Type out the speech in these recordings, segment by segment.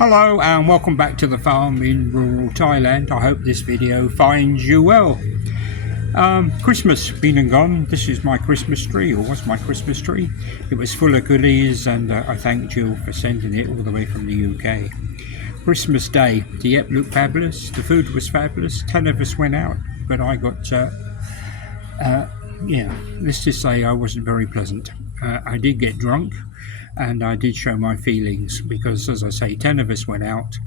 Hello and welcome back to the farm in rural Thailand. I hope this video finds you well. Christmas been and gone. This is my Christmas tree, or was my Christmas tree. It was full of goodies, and I thank Jill for sending it all the way from the UK. Christmas Day, Deap looked fabulous, the food was fabulous, 10 of us went out, but I got, let's just say I wasn't very pleasant. I did get drunk, and I did show my feelings because, as I say, 10 of us went out,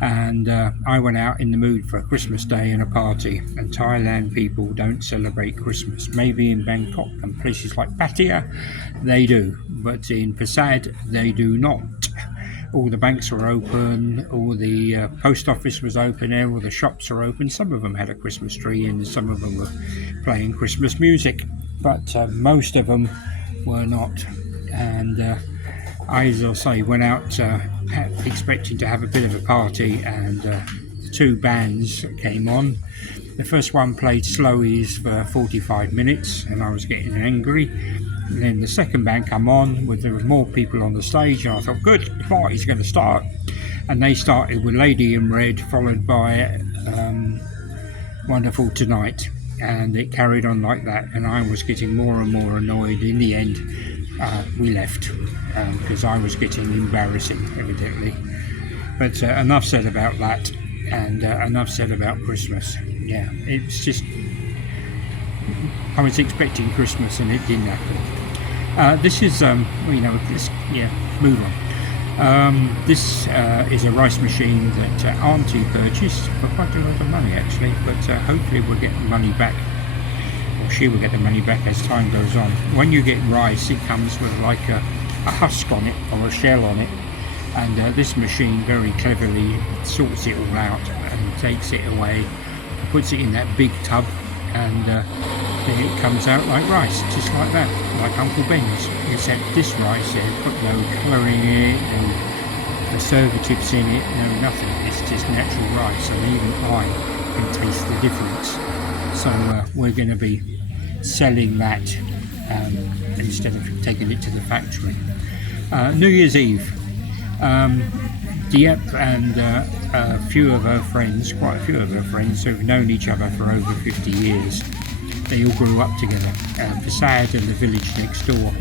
and I went out in the mood for a Christmas Day and a party. And Thailand people don't celebrate Christmas. Maybe in Bangkok and places like Pattaya they do, but in Prasat they do not. All the banks were open, all the post office was open there, all the shops are open. Some of them had a Christmas tree and some of them were playing Christmas music, but most of them were not. And I, as I say, went out expecting to have a bit of a party, and the two bands came on. The first one played slowies for 45 minutes and I was getting angry. And then the second band come on, there were more people on the stage, and I thought, good, the party's going to start. And they started with Lady in Red, followed by Wonderful Tonight, and it carried on like that, and I was getting more and more annoyed. In the end we left because I was getting embarrassing, evidently. But enough said about that, and enough said about Christmas. Yeah, it's just, I was expecting Christmas and it didn't happen. This is, move on. This is a rice machine that Auntie purchased for quite a lot of money actually, but hopefully we'll get the money back, or she will get the money back as time goes on. When you get rice, it comes with like a husk on it or a shell on it, and this machine very cleverly sorts it all out and takes it away, puts it in that big tub, and then it comes out like rice, just like that, like Uncle Ben's. Except this rice here, put no colouring in it, no preservatives in it, no nothing. It's just natural rice, and even I can taste the difference. So we're going to be selling that instead of taking it to the factory. New Year's Eve, Deap and a few of her friends, quite a few of her friends who've known each other for over 50 years, they all grew up together, Prasat and the village next door.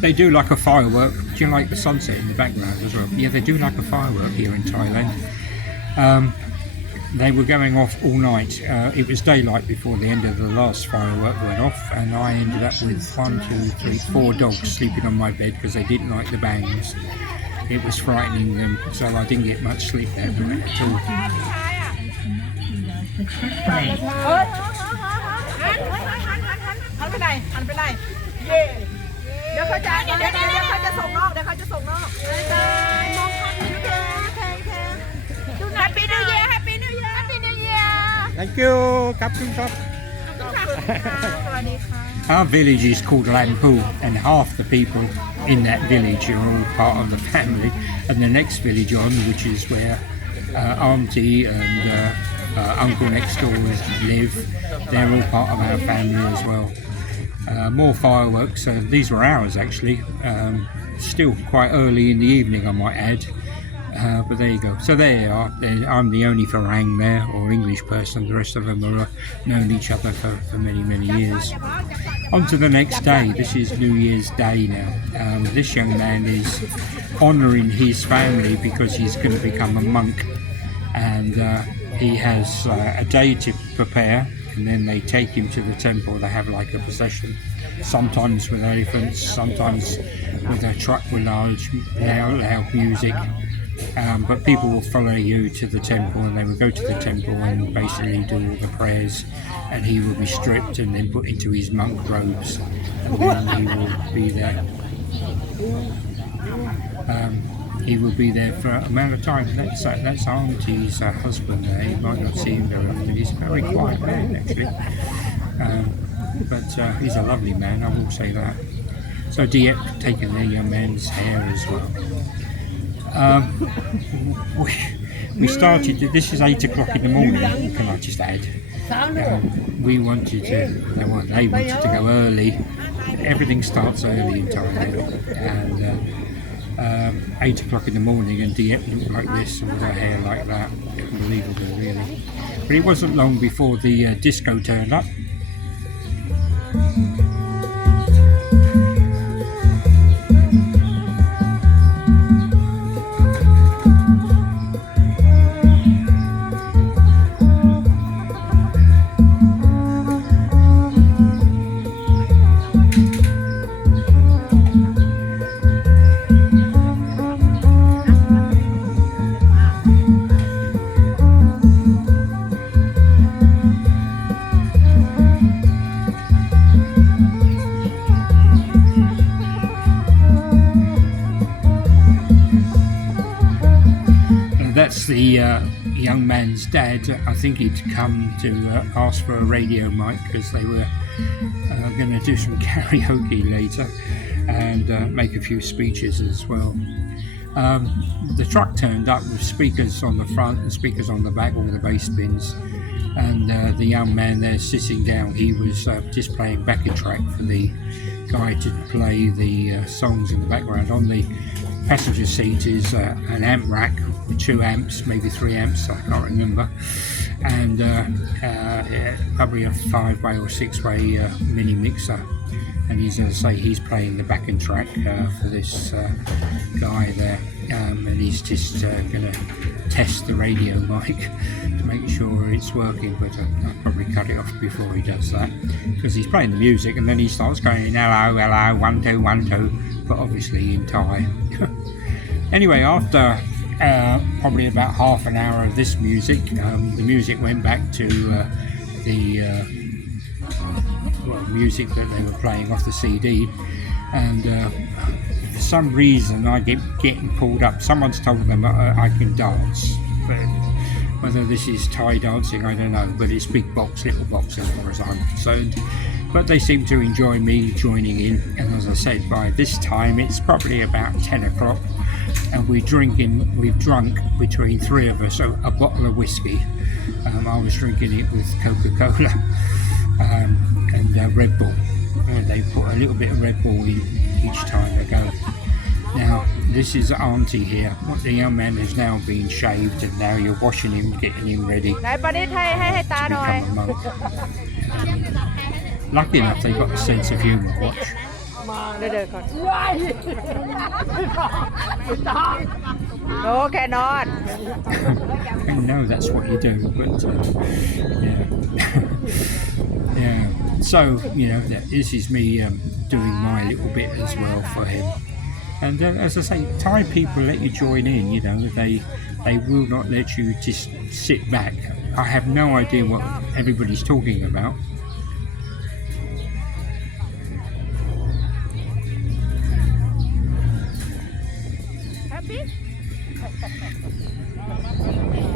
They do like a firework. Do you like the sunset in the background as well? Yeah, they do like a firework here in Thailand. They were going off all night. It was daylight before the end of the last firework went off, and I ended up with 4 dogs sleeping on my bed because they didn't like the bangs. It was frightening them, so I didn't get much sleep that night at all. เดี๋ยวเขาจะส่งนอกHappy New Year Happy New Year Happy New Year Thank you. ครับคุณครับ Our village is called Lampu, and half the people in that village are all part of the family, and the next village on, which is where Auntie and Uncle next door live, they're all part of our family as well. More fireworks. These were ours actually. Still quite early in the evening, I might add. But there you go. So there you are. I'm the only Farang there, or English person. The rest of them are known each other for many, many years. On to the next day. This is New Year's Day now. This young man is honouring his family because he's going to become a monk, and he has a day to prepare. And then they take him to the temple. They have like a procession, sometimes with elephants, sometimes with a truck with loud music, But people will follow you to the temple, and they will go to the temple and basically do all the prayers, and he will be stripped and then put into his monk robes, and then he will be there. He will be there for an amount of time. That's Auntie's husband there. You might not see him very often. He's a very quiet man, actually. But he's a lovely man, I will say that. So Deap taken their young man's hair as well. We started, this is 8 o'clock in the morning, can I just add. We wanted to, they wanted to go early. Everything starts early in Thailand. And 8 o'clock in the morning, and Deap looked like this and with her hair like that. Unbelievable, really. But it wasn't long before the disco turned up. That's the young man's dad. I think he'd come to ask for a radio mic because they were going to do some karaoke later and make a few speeches as well. The truck turned up with speakers on the front and speakers on the back, all the bass bins, and the young man there sitting down, he was just playing backing track for the guy to play the songs in the background. On the passenger seat is an amp rack with 2 amps, maybe 3 amps, I can't remember, and probably a 5-way or 6-way mini mixer. And he's going to say he's playing the backing track for this guy there, and he's just going to test the radio mic to make sure it's working, but I'll probably cut it off before he does that, because he's playing the music and then he starts going hello, hello, 1 2 1 2, but obviously in Thai. Anyway, after probably about half an hour of this music, the music went back to the music that they were playing off the CD, and for some reason I get getting pulled up. Someone's told them I can dance, but whether this is Thai dancing I don't know, but it's big box, little box as far as I'm concerned. But they seem to enjoy me joining in, and as I said, by this time it's probably about 10 o'clock, and we've drunk between 3 of us a bottle of whiskey. I was drinking it with Coca-Cola and Red Bull. They put a little bit of Red Bull in each time they go. Now this is Auntie here. The young man has now been shaved, and now you're washing him, getting him ready to become a monk. Lucky enough they got a sense of humour. Watch. No, cannot. I know that's what you do, but yeah. Yeah. So, you know, this is me doing my little bit as well for him. And as I say, Thai people let you join in, you know, they will not let you just sit back. I have no idea what everybody's talking about.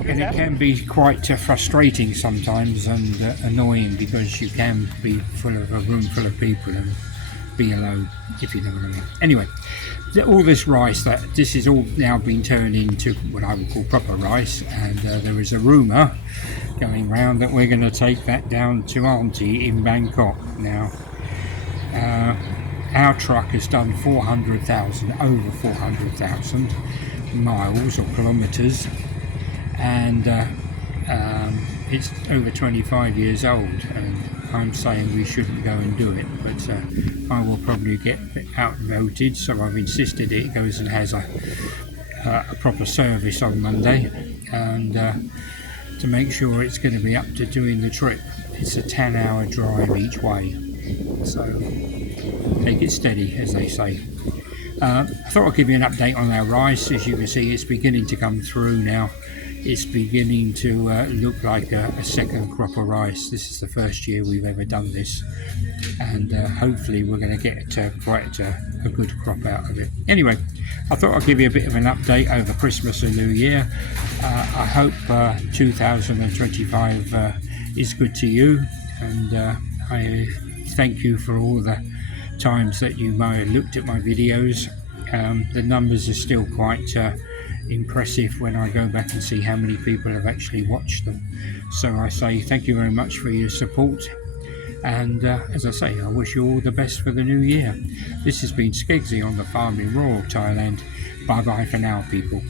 And it can be quite frustrating sometimes and annoying, because you can be full of a room full of people and be alone, if you know what I mean. Anyway, all this rice, this is all now been turned into what I would call proper rice, and there is a rumour going round that we're going to take that down to Auntie in Bangkok. Now, our truck has done over 400,000 miles or kilometres, and it's over 25 years old, and I'm saying we shouldn't go and do it, but I will probably get outvoted, so I've insisted it goes and has a proper service on Monday, and to make sure it's going to be up to doing the trip. It's a 10-hour drive each way, so take it steady, as they say. I thought I'd give you an update on our rice. As you can see, it's beginning to come through now. It's beginning to look like a second crop of rice. This is the first year we've ever done this, and hopefully we're going to get quite a good crop out of it. Anyway, I thought I'd give you a bit of an update over Christmas and New Year. I hope 2025 is good to you, and I thank you for all the times that you might have looked at my videos. The numbers are still quite impressive when I go back and see how many people have actually watched them. So I say thank you very much for your support, and as I say, I wish you all the best for the new year. This has been Skeggsy on the farm in rural Thailand. Bye bye for now, people.